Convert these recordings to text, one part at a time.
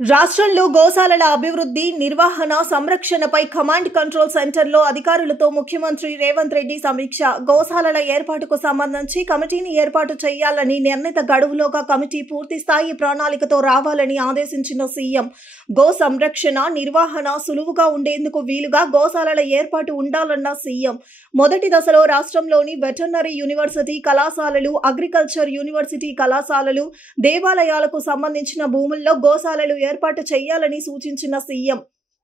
రాష్ట్రంలో గోశాలల అభివృద్ధి, నిర్వహణ, సంరక్షణపై కమాండ్ కంట్రోల్ సెంటర్లో అధికారులతో ముఖ్యమంత్రి రేవంత్ రెడ్డి సమీక్ష. గోశాలల ఏర్పాటుకు సంబంధించి కమిటీని ఏర్పాటు చేయాలని, నిర్ణీత గడువులోగా కమిటీ పూర్తి స్థాయి ప్రణాళికతో రావాలని ఆదేశించిన సీఎం. గో సంరక్షణ, నిర్వహణ సులువుగా ఉండేందుకు వీలుగా గోశాలల ఏర్పాటు ఉండాలన్న సీఎం. మొదటి దశలో రాష్ట్రంలోని వెటర్నరీ యూనివర్సిటీ కళాశాలలు, అగ్రికల్చర్ యూనివర్సిటీ కళాశాలలు, దేవాలయాలకు సంబంధించిన భూముల్లో గోశాలలు ఏర్పాటు చేయాలని సూచించిన సీఎం.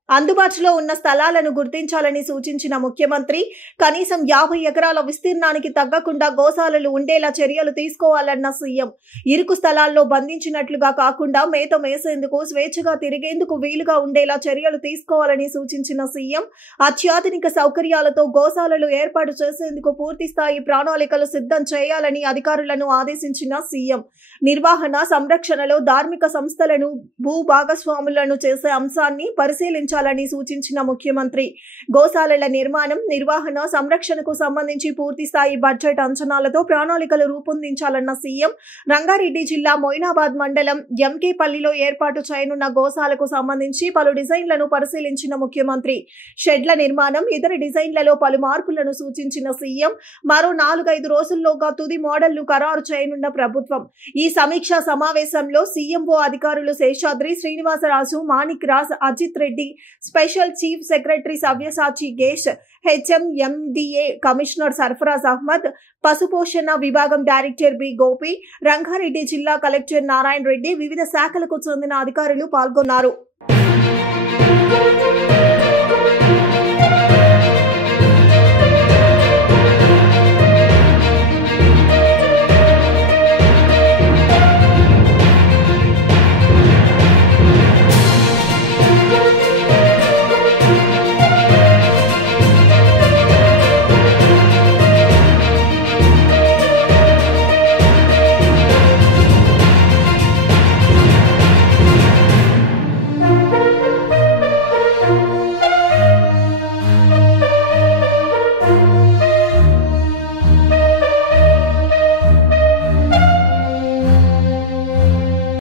అందుబాటులో ఉన్న స్థలాలను గుర్తించాలని సూచించిన ముఖ్యమంత్రి, కనీసం 50 ఎకరాల విస్తీర్ణానికి తగ్గకుండా గోశాలలు ఉండేలా చర్యలు తీసుకోవాలన్న సీఎం. ఇరుకు స్థలాల్లో బంధించినట్లుగా కాకుండా మేత మేసేందుకు, స్వేచ్ఛగా తిరిగేందుకు వీలుగా ఉండేలా చర్యలు తీసుకోవాలని సూచించిన సీఎం. అత్యాధునిక సౌకర్యాలతో గోశాలలు ఏర్పాటు చేసేందుకు పూర్తి స్థాయి ప్రణాళికలు సిద్ధం చేయాలని అధికారులను ఆదేశించిన సీఎం. నిర్వహణ, సంరక్షణలో ధార్మిక సంస్థలను భూ భాగస్వాములను చేసే అంశాన్ని పరిశీలించాలని సూచించిన ముఖ్యమంత్రి. గోశాలల నిర్మాణం, నిర్వహణ, సంరక్షణకు సంబంధించి పూర్తి స్థాయి బడ్జెట్ అంచనాలతో ప్రణాళికలు రూపొందించాలన్న సీఎం. రంగారెడ్డి జిల్లా మొయినాబాద్ మండలం ఎంకేపల్లిలో ఏర్పాటు చేయనున్న గోశాలకు సంబంధించి పలు డిజైన్లను పరిశీలించిన ముఖ్యమంత్రి. షెడ్ల నిర్మాణం, ఇతర డిజైన్లలో పలు మార్పులను సూచించిన సీఎం. మరో 4-5 రోజుల్లోగా తుది మోడళ్లు ఖరారు చేయనున్న ప్రభుత్వం. ఈ సమీక్షా సమావేశంలో సీఎంఓ అధికారులు Seshadri, Srinivasaraju, Manik Raj, Ajit Reddy, special chief secretary Savyasachi Ghosh, HMDA commissioner Sarfaraz Ahmed, పశుపోషణ విభాగం డైరెక్టర్ బి గోపి, రంగారెడ్డి జిల్లా కలెక్టర్ నారాయణ రెడ్డి, వివిధ శాఖలకు చెందిన అధికారులు పాల్గొన్నారు.